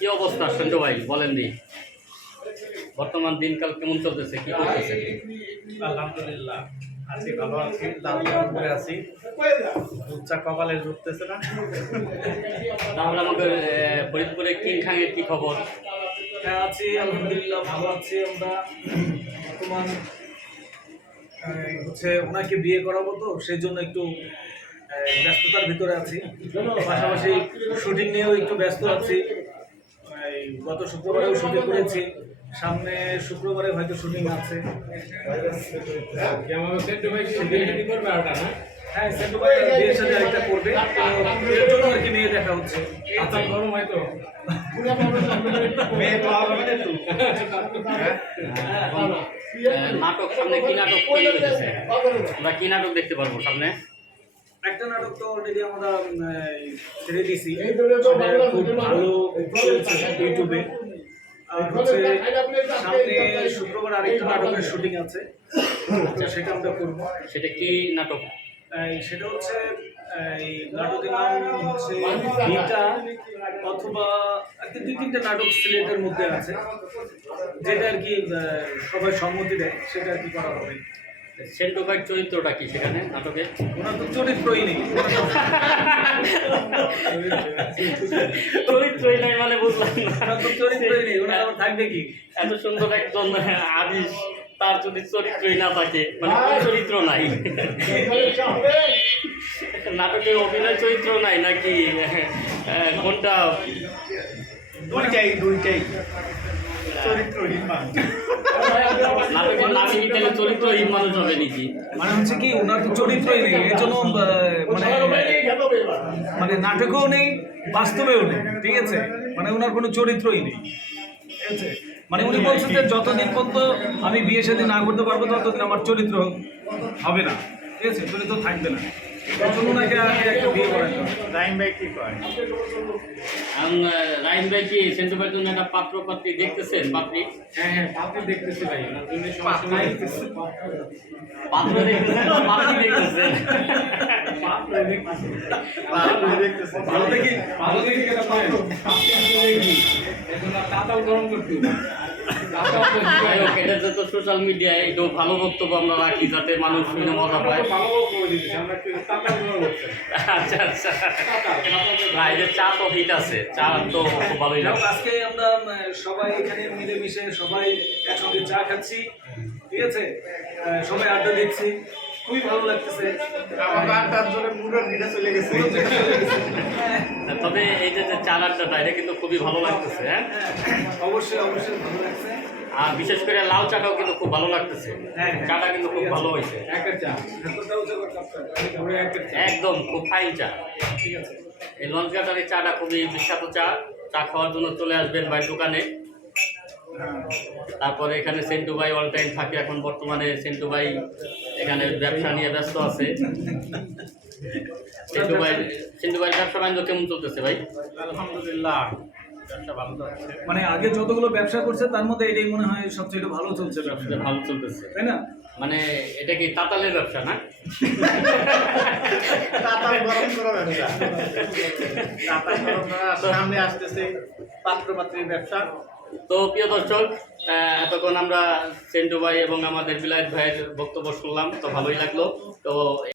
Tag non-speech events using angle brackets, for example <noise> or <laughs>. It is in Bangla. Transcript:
কি অবস্থা সঞ্জু ভাই? বলেন দি। বর্তমান দিনকাল কেমন চলতেছে? কি করতেছে? আলহামদুলিল্লাহ আছি ভালো আছি লাল করে আছি। উচ্চা কপালে ঢুকতেছে না? তাহলে আমাদের ফরিদপুরে কিং খাঙের কি খবর? হ্যাঁ আছি আলহামদুলিল্লাহ ভালো আছি আমরা। বর্তমান হচ্ছে ওনাকে বিয়ে করাবো তো সেই জন্য একটু ব্যস্ততার ভিতরে আছি। পাশাপাশি শুটিং নিয়েও একটু ব্যস্ত আছি। গত শুক্রবারেও শুটিং করেছি। সামনে শুক্রবারে হয়তো শুটিং আছে। হ্যাঁ সেন্টু ভাই বিয়ের সাথে একটা করবে। এর জন্য আর কি মেয়ে দেখা হচ্ছে। আচ্ছা গরম হয়তো একটু। আহ, নাটক সামনে কি নাটক আমরা কি নাটক দেখতে পারব সামনে? একটা নাটক তো অলরেডি আমরা ছেড়ে সেটা খুব ভালো চলছে ইউটিউবে। আর হচ্ছে সামনে শুক্রবার আরেকটা নাটকের শুটিং আছে। সেটা আমরা করব। সেটা কি নাটক সেটা হচ্ছে এই নাটকের নাম হচ্ছে গীতা অথবা একটা দুই তিনটা নাটক সিলেটের মধ্যে আছে যেটা আর কি সবাই সম্মতি দেয় সেটা আর কি করা হবে। সেন্টু ভাইয়ের চরিত্রটা কি সেখানে নাটকে? ওনার তো চরিত্রই নেই। চরিত্রই নাই মানে বুঝলাম না। চরিত্রই নেই ওনার আবার থাকবে কি? এত সুন্দর একজন আদিস তার যদি চরিত্রই না থাকে মানে চরিত্র নাই। নাটকে অভিনয় চরিত্র নাই নাকি? আহ, কোনটা? দুইটাই দুইটাই। চরিত্রহীন মানুষ। <laughs> নাটকের তাহলে চরিত্রহীন মানুষ হবে নাকি? মানে হচ্ছে কি ওনার তো চরিত্রই নেই এই জন্য মানে মানে নাটকেও নেই বাস্তবেও নেই ঠিক আছে? মানে ওনার কোনো চরিত্রই নেই। ঠিক আছে? মানে উনি বলছেন যে যতদিন পর্যন্ত আমি বিয়ে শাদী না করতে পারব ততদিন আমার চরিত্র হবে না। ঠিক আছে? চরিত্র থাকবে না। ওনাকে একটা বিয়ে হবে। রাইম ভাই কি কয়? এখন ভাই কি সেন্টু ভাইয়ের জন্য একটা পাত্র পাত্রী দেখতেছেন পাত্রী? হ্যাঁ হ্যাঁ আপনি দেখতেছি ভাই ওনার জন্য পাত্র দেখতেছেন? পাত্রী দেখতেছেন ভালো দেখি ভালো দেখি কেটা পায় যাই হোক, এটা তো সোশ্যাল মিডিয়ায় একটু ভালো বক্তব্য আমরা রাখি যাতে মানুষ শুনে মজা পায়। আচ্ছা আচ্ছা। না এই যে চা তো হিট আছে চা তো ভালোই আজকে আমরা সবাই এখানে মিলেমিশে সবাই একসঙ্গে চা খাচ্ছি ঠিক আছে? সবাই আড্ডা দিচ্ছি। খুবই ভালো লাগতেছে। আমার জন্য ভিড়ে চলে গেছে। তবে এই যে আড্ডাটা এটা কিন্তু খুবই ভালো লাগতেছে হ্যাঁ? অবশ্যই অবশ্যই ভালো লাগছে। আর বিশেষ করে লাল চাটাও কিন্তু খুব ভালো লাগতেছে। হ্যাঁ, হ্যাঁ। চাটা কিন্তু খুব ভালো হয়েছে। একদম খুব ফাইন চা। এই লঞ্চ ঘাটার এই চাটা খুবই বিখ্যাত চা। চা খাওয়ার জন্য চলে আসবেন ভাই দোকানে। তারপরে এখানে সেন্টু ভাই অল টাইম থাকে। এখন বর্তমানে সেন্টু ভাই এখানে ব্যবসা নিয়ে ব্যস্ত আছে। সেন্টু ভাই সেন্টু ভাই ব্যবসা বাণিজ্য কেমন চলতেছে ভাই? আলহামদুলিল্লাহ ব্যবসা ভালো যাচ্ছে মানে আগে যতগুলো ব্যবসা করছে তার মধ্যে এটাই মনে হয় সবচেয়ে ভালো চলছে ব্যবসা। ভালো চলতেছে। তাই না? মানে এটা কি তাতালের ব্যবসা না? তাতাল গরম করা ব্যবসা। তাতাল গরম করা সামনে আসতেছে পাত্র পাত্রীর ব্যবসা। তো প্রিয় দর্শক এতক্ষণ আমরা সেন্টু ভাই এবং আমাদের বিলায়ত ভাইয়ের বক্তব্য শুনলাম, তো ভালোই লাগল। তো